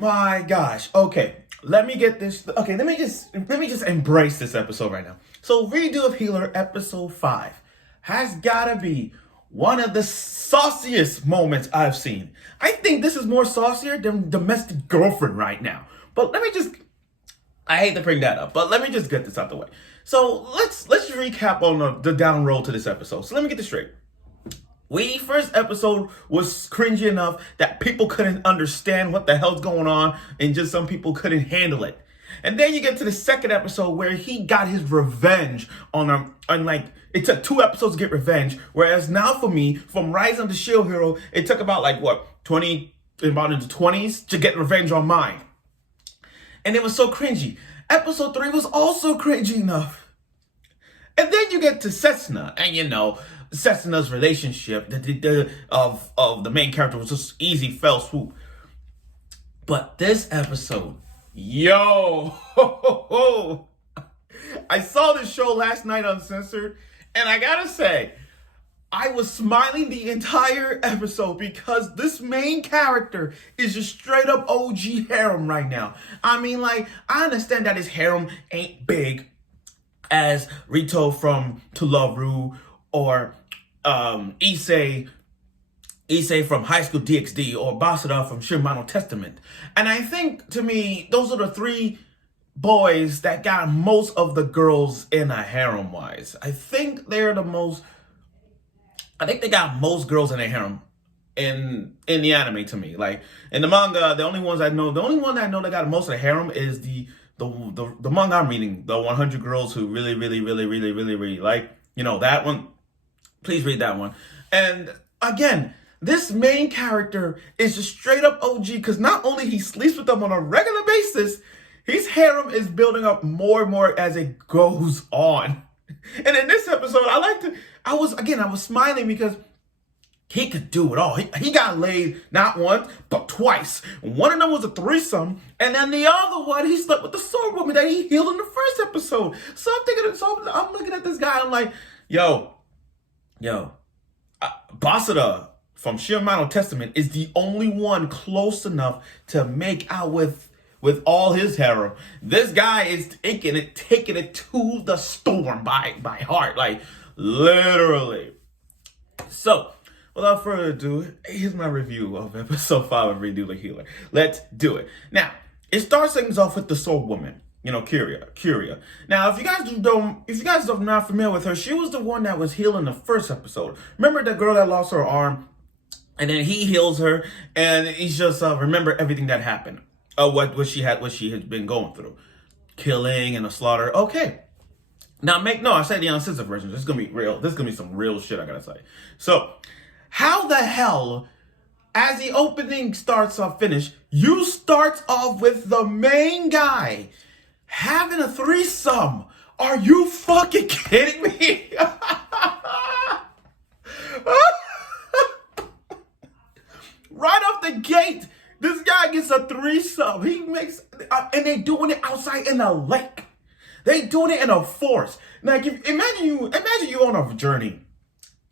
my gosh. Okay, let me get this. Okay, let me just embrace this episode right now. So, Redo of Healer episode 5 has gotta be one of the sauciest moments I've seen. I think this is more saucier than Domestic Girlfriend right now. But I hate to bring that up, but let me just get this out the way. So let's recap on the down road to this episode. So let me get this straight. First episode was cringy enough that people couldn't understand what the hell's going on, and just some people couldn't handle it. And then you get to the second episode where he got his revenge on him, and like it took 2 episodes to get revenge. Whereas now for me, from Rise of the Shield Hero, it took about about in the 20s to get revenge on mine. And it was so cringy. Episode 3 was also cringy enough. And then you get to Setsuna, and Setsuna's relationship of the main character was just easy fell swoop. But this episode, yo, I saw this show last night uncensored, and I gotta say, I was smiling the entire episode because this main character is just straight up OG harem right now. I mean, I understand that his harem ain't big as Rito from To Love Ru or Issei from High School DxD or Basara from Shimano Testament. And I think, to me, those are the 3 boys that got most of the girls in a harem-wise. I think they got most girls in a harem in the anime, to me. Like, in the manga, the only one that got most of the harem is the manga I'm reading, the 100 girls who really like, that one. Please read that one. And again, this main character is just straight up OG, because not only he sleeps with them on a regular basis, his harem is building up more and more as it goes on. And in this episode, I was smiling because he could do it all. He got laid not once, but twice. One of them was a threesome, and then the other one, he slept with the sword woman that he healed in the first episode. So I'm looking at this guy, I'm like, yo, Basara from Shimano Testament is the only one close enough to make out with all his harem. This guy is taking it to the storm by heart, like literally. So, without further ado, here's my review of episode 5 of Redo the Healer. Let's do it. Now, it starts things off with the sword woman, Kureha. Now, if you guys are not familiar with her, she was the one that was healing the first episode. Remember the girl that lost her arm, and then he heals her, and he's just remember everything that happened. What she had been going through, killing and a slaughter. Okay, now I said the uncensored version. This is gonna be real. This is gonna be some real shit I gotta say. So, how the hell, as the opening finish, you start off with the main guy having a threesome? Are you fucking kidding me? Right off the gate, this guy gets a threesome. And they doing it outside in a lake. They doing it in a forest. Like, imagine you on a journey.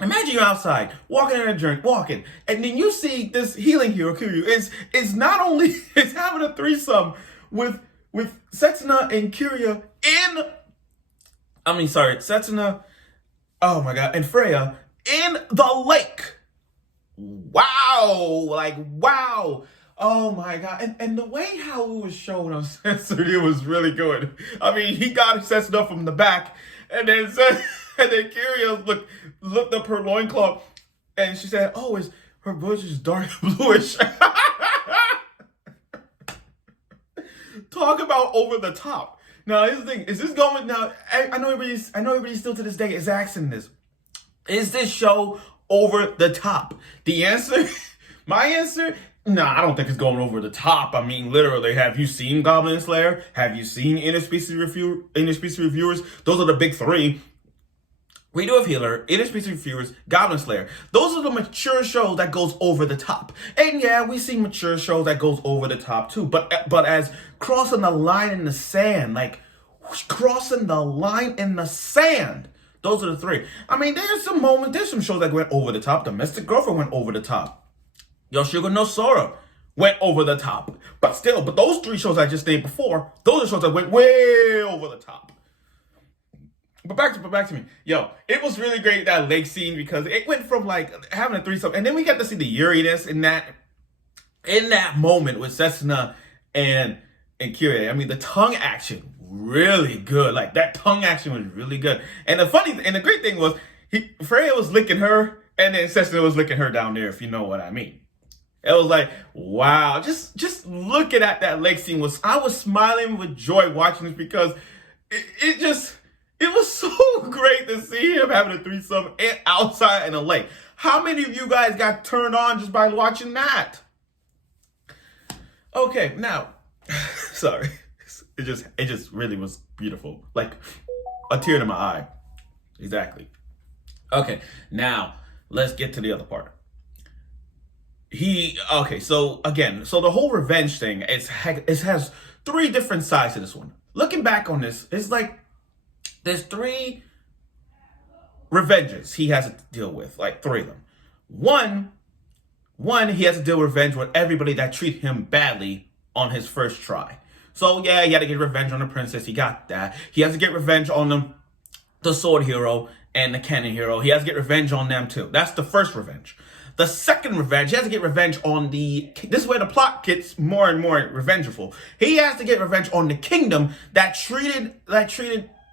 Imagine you're outside, walking and then you see this healing hero, Keyaru, is not only is having a threesome with Setsuna and Kureha Setsuna, oh my god, and Freya in the lake. Wow. Oh my god. And the way how it was shown on censored, it was really good. I mean, he got Setsuna from the back, and then Kureha looked up her loincloth, and she said, "Oh, her bush is dark bluish." Talk about over the top. Now, here's the thing. Is this going now? I know everybody still to this day is asking this. Is this show over the top? My answer, no, I don't think it's going over the top. I mean, literally, have you seen Goblin Slayer? Have you seen Interspecies Reviewers? Those are the big 3. Redo of Healer, Interspecies Reviewers, Goblin Slayer. Those are the mature shows that goes over the top. And yeah, we see mature shows that goes over the top too. But as crossing the line in the sand, those are the 3. I mean, there's some shows that went over the top. Domestic Girlfriend went over the top. Yoshigo no Sora went over the top. But still, but those 3 shows I just named before, those are shows that went way over the top. But back to me. Yo, it was really great, that lake scene, because it went from like having a threesome, and then we got to see the Uranus in that moment with Setsuna and Kureha. I mean, the tongue action, really good. Like, that tongue action was really good. And the great thing was, Freya was licking her, and then Setsuna was licking her down there, if you know what I mean. It was like, wow, just looking at that lake scene, I was smiling with joy watching this, because it was so great to see him having a threesome outside in a lake. How many of you guys got turned on just by watching that? Okay, now, sorry. It just really was beautiful. Like a tear in my eye. Exactly. Okay, now let's get to the other part. So the whole revenge thing, it has 3 different sides to this one. Looking back on this, it's like there's 3 revenges he has to deal with, like 3 of them. One, he has to deal with revenge with everybody that treat him badly on his first try. So yeah, he had to get revenge on the princess. He got that. He has to get revenge on the sword hero and the cannon hero. He has to get revenge on them too. That's the first revenge. The second revenge, he has to get revenge on this is where the plot gets more and more revengeful. He has to get revenge on the kingdom that treated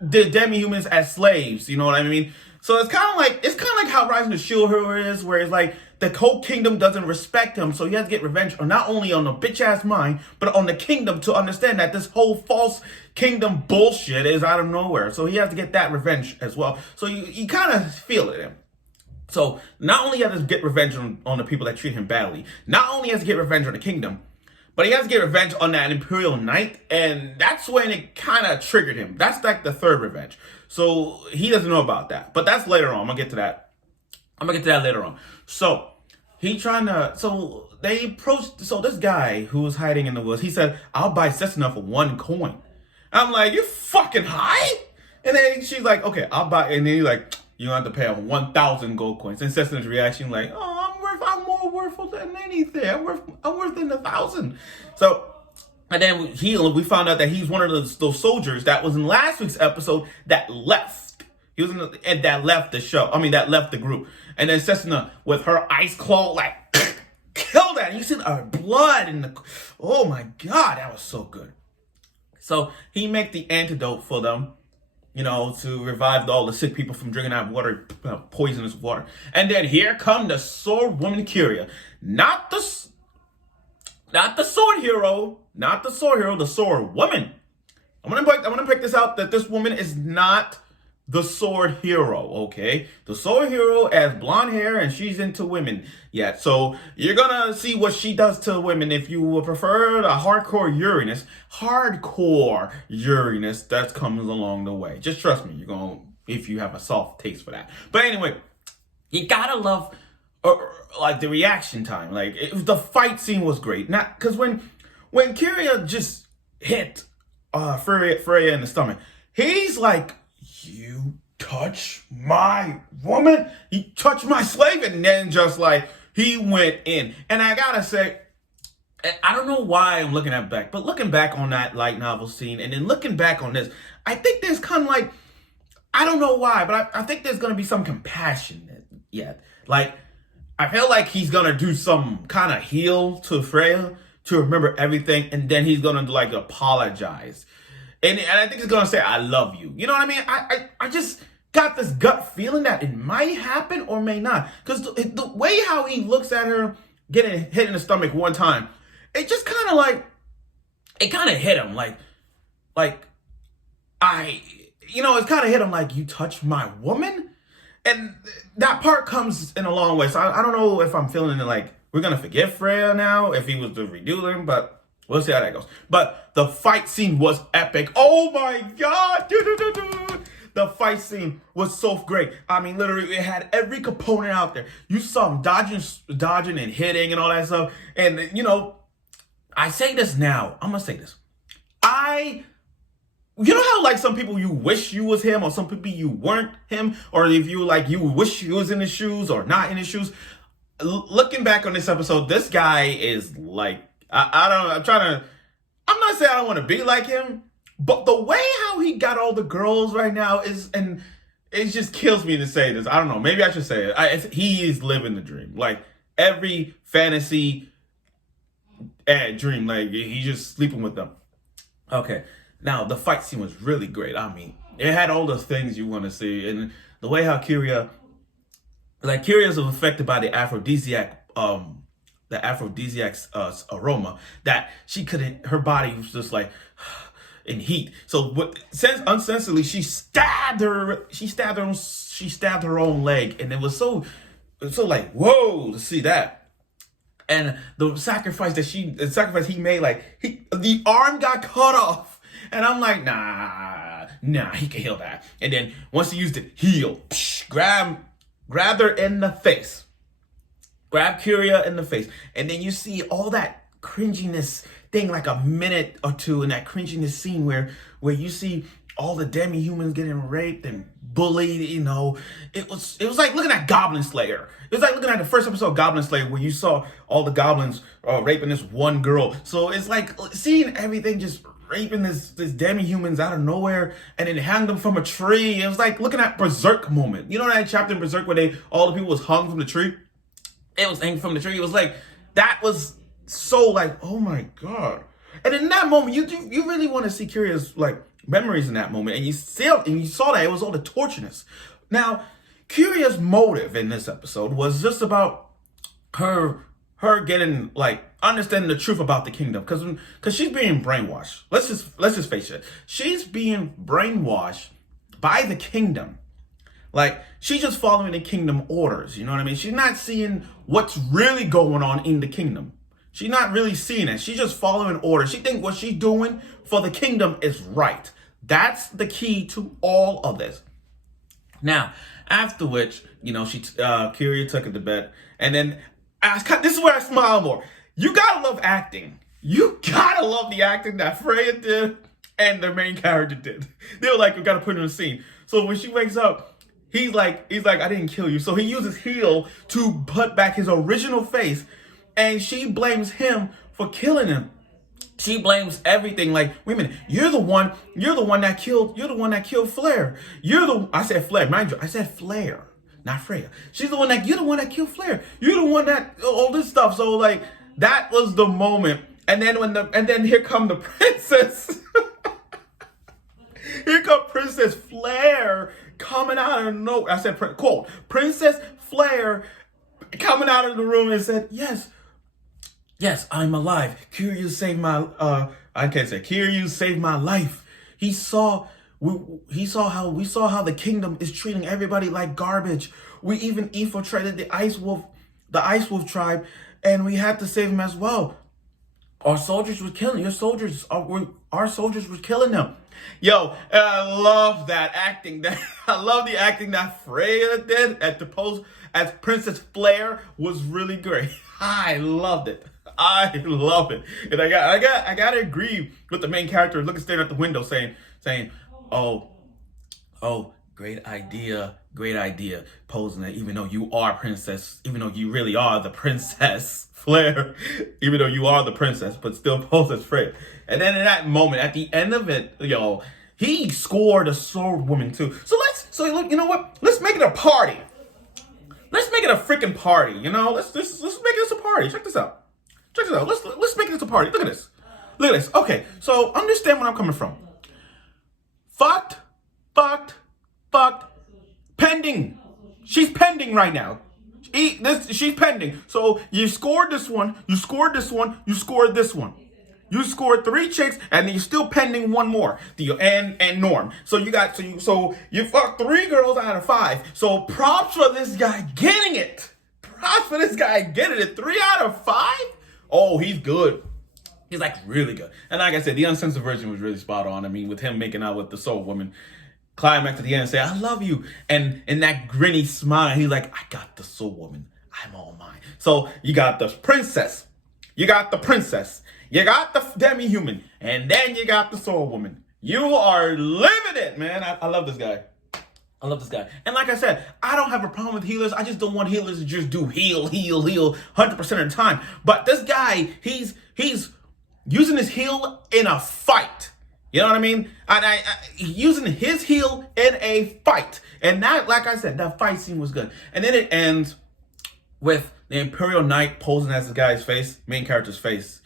the demi-humans as slaves. You know what I mean? So it's kind of like how Rising the Shield Hero is, where it's like the whole kingdom doesn't respect him, so he has to get revenge not only on the bitch-ass mind, but on the kingdom to understand that this whole false kingdom bullshit is out of nowhere. So he has to get that revenge as well. So you kind of feel it in. So not only has to get revenge on the people that treat him badly, not only has to get revenge on the kingdom, but he has to get revenge on that Imperial Knight, and that's when it kind of triggered him. That's like the third revenge. So he doesn't know about that, but that's later on. I'm gonna get to that later on. So this guy who was hiding in the woods, he said, "I'll buy Setsuna for 1 coin." I'm like, "You fucking high?" And then she's like, "Okay, I'll buy," and then he's like, "You don't have to pay 1,000 gold coins." And Setsuna's reaction like, "Oh, I'm more worthful than anything. I'm worth than 1,000. So, and then we found out that he's one of those soldiers that was in last week's episode that left. He was that left the show. I mean, that left the group. And then Setsuna with her ice claw, like, killed that. And you see her blood in oh my God, that was so good. So he make the antidote for them, to revive all the sick people from drinking that water, poisonous water. And then here come the sword woman Kureha. Not the sword hero, the sword woman. I'm gonna break this out that this woman is not the sword hero, okay? The sword hero has blonde hair and she's into women. Yeah, so you're gonna see what she does to women if you would prefer the hardcore Uranus that comes along the way. Just trust me, if you have a soft taste for that. But anyway, you gotta love the reaction time. The fight scene was great. Not because when Kureha just hit Freya in the stomach, he's like, "You touch my woman? He touched my slave," and then just like he went in. And I gotta say, I don't know why I'm looking back on that light novel scene, and then looking back on this, I think there's kind of like, I don't know why, but I think there's gonna be some compassion yet. Like, I feel like he's gonna do some kind of heal to Freya to remember everything, and then he's gonna apologize. And I think he's going to say, "I love you." You know what I mean? I just got this gut feeling that it might happen or may not. Because the way how he looks at her getting hit in the stomach one time, it just kind of it kind of hit him. It's kind of hit him like, "You touch my woman?" And that part comes in a long way. So I don't know if I'm feeling it like we're going to forgive Freya now if he was to redo them, but we'll see how that goes. But the fight scene was epic. Oh my God. The fight scene was so great. I mean, literally, it had every component out there. You saw him dodging and hitting and all that stuff. And, I say this now. I'm going to say this. You know how, some people you wish you was him, or some people you weren't him, or if you, you wish you was in his shoes or not in his shoes? Looking back on this episode, this guy is I don't. I'm trying to. I'm not saying I don't want to be like him, but the way how he got all the girls right now is, and it just kills me to say this. I don't know. Maybe I should say it. He is living the dream. Like every fantasy dream, like he's just sleeping with them. Okay. Now the fight scene was really great. I mean, it had all those things you want to see, and the way how Kureha was affected by the aphrodisiac's aroma that she couldn't. Her body was just like in heat. So uncensoredly, she stabbed her own leg, and it was so like whoa to see that. And the sacrifice he made, like the arm got cut off. And I'm like, nah, he can heal that. And then once he used it, heal. Grab her in the face. Grab Kureha in the face. And then you see all that cringiness thing, like a minute or two in that cringiness scene where you see all the demi-humans getting raped and bullied, you know. It was like looking at Goblin Slayer. It was like looking at the first episode of Goblin Slayer where you saw all the goblins raping this one girl. So it's like seeing everything just raping this demi-humans out of nowhere and then hang them from a tree. It was like looking at Berserk moment. You know that chapter in Berserk where all the people was hung from the tree? It was hanging from the tree. It was like, that was so like, oh my God. And in that moment, you really want to see Kureha's like memories in that moment. And you saw that it was all the tortureness. Now, Kureha's motive in this episode was just about her getting like understanding the truth about the kingdom, because she's being brainwashed. Let's just face it. She's being brainwashed by the kingdom. Like she's just following the kingdom orders. You know what I mean? She's not seeing what's really going on in the kingdom. She's not really seeing it. She's just following orders. She thinks what she's doing for the kingdom is right. That's the key to all of this. Now, after which, you know, Kureha took it to bed, and then this is where I smile more. You gotta love acting. You gotta love the acting that Freya did and the main character did. They were like, we gotta put in a scene. So when she wakes up, he's like, I didn't kill you. So he uses heel to put back his original face, and she blames him for killing him. She blames everything. Like, wait a minute, you're the one that killed Flare. I said Flare, mind you, I said Flare, not Freya. You're the one that killed Flare. You're the one that all this stuff. So like that was the moment. And then here come the princess. Here come Princess Flare coming out of nowhere. I said, quote, Princess Flare coming out of the room and said, Yes, I'm alive. Kiryu saved my life. We saw how the kingdom is treating everybody like garbage. We even infiltrated the Ice Wolf tribe, and we had to save him as well. Our soldiers were killing our soldiers were killing them. Yo, I love that acting. I love the acting that Freya did at the post as Princess Flare was really great. I loved it. And I gotta agree with the main character staring at the window saying, oh, great idea, posing that even though you are princess, even though you really are the princess Flare, even though you are the princess, but still pose as Freya. And then in that moment, at the end of it, yo, he scored a sword woman too. So look, you know what? Let's make it a party. Let's make it a freaking party. You know, let's make this a party. Check this out. Let's make this a party. Look at this. Okay, so understand where I'm coming from. Fucked. Pending. She's pending right now. She's pending. So you scored this one. You scored this one. You scored this one. You scored 3 chicks, and then you're still pending one more. And Norm. So you fucked 3 girls out of 5. So props for this guy getting it. 3 out of 5. Oh, he's good. He's like really good. And like I said, the uncensored version was really spot on. I mean, with him making out with the soul woman, climax at the end and say, I love you. And in that grinny smile, he's like, I got the soul woman. I'm all mine. So you got the princess. You got the demi-human. And then you got the soul woman. You are living it, man. I love this guy. And like I said, I don't have a problem with healers. I just don't want healers to just do heal 100% of the time. But this guy, He's using his heel in a fight. You know what I mean? And using his heel in a fight. And that, like I said, that fight scene was good. And then it ends with the Imperial Knight posing as the guy's face, main character's face,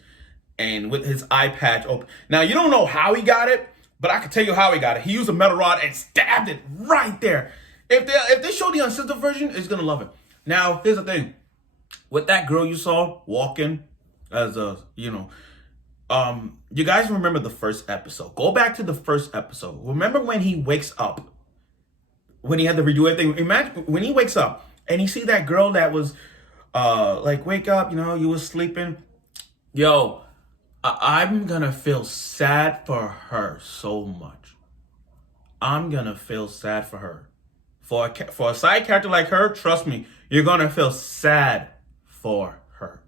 and with his eye patch open. Now, you don't know how he got it, but I can tell you how he got it. He used a metal rod and stabbed it right there. If they show the uncensored version, it's gonna love it. Now, here's the thing. With that girl you saw walking as a, you guys remember the first episode. Go back to the first episode. Remember when he wakes up, when he had to redo everything. Imagine when he wakes up and he see that girl that was like, wake up, you was sleeping. Yo, I'm gonna feel sad for her so much. I'm gonna feel sad for her. For a side character like her, trust me, you're gonna feel sad for her.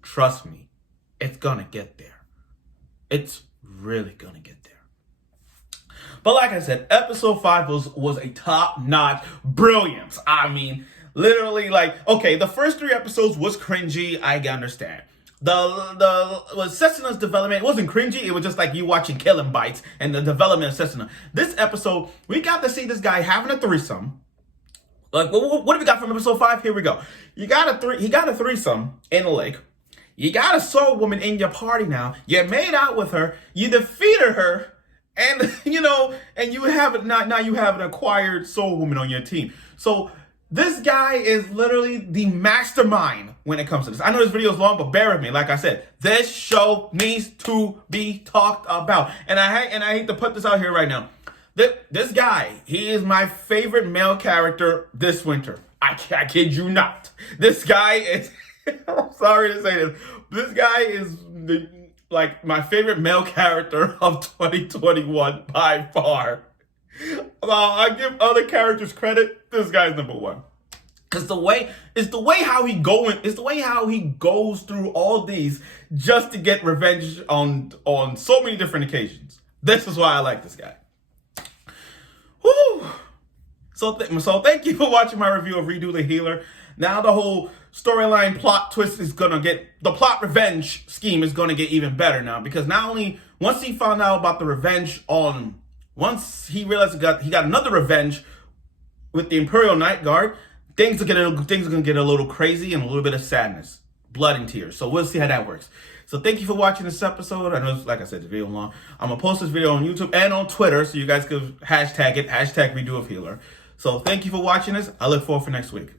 Trust me, it's gonna get there. It's really gonna get there. But like I said, episode 5 was a top-notch brilliance. I mean, literally, okay, the first 3 episodes was cringy, I understand. Setsuna's development, it wasn't cringy, it was just like you watching Killing Bites and the development of Setsuna. This episode, we got to see this guy having a threesome. Like, what do we got from episode 5? Here we go. He got a threesome in a lake. You got a soul woman in your party now. You made out with her. You defeated her. And, and you have now you have an acquired soul woman on your team. So this guy is literally the mastermind when it comes to this. I know this video is long, but bear with me. Like I said, this show needs to be talked about. And I hate to put this out here right now. This guy, he is my favorite male character this winter. I kid you not. This guy is, I'm sorry to say this, this guy is my favorite male character of 2021 by far. I give other characters credit. This guy's number 1. It's the way how he goes through all these just to get revenge on so many different occasions. This is why I like this guy. Woo! So thank you for watching my review of Redo the Healer. Now the whole storyline plot twist is gonna get, the plot revenge scheme is gonna get even better now, because not only once he found out about the revenge once he realized he got another revenge with the Imperial Night Guard, things are gonna get a little crazy and a little bit of sadness, blood and tears. So we'll see how that works. So thank you for watching this episode. I know, like I said, the video long. I'm gonna post this video on YouTube and on Twitter, so you guys could hashtag it, #Redo of Healer. So thank you for watching this. I look forward for next week.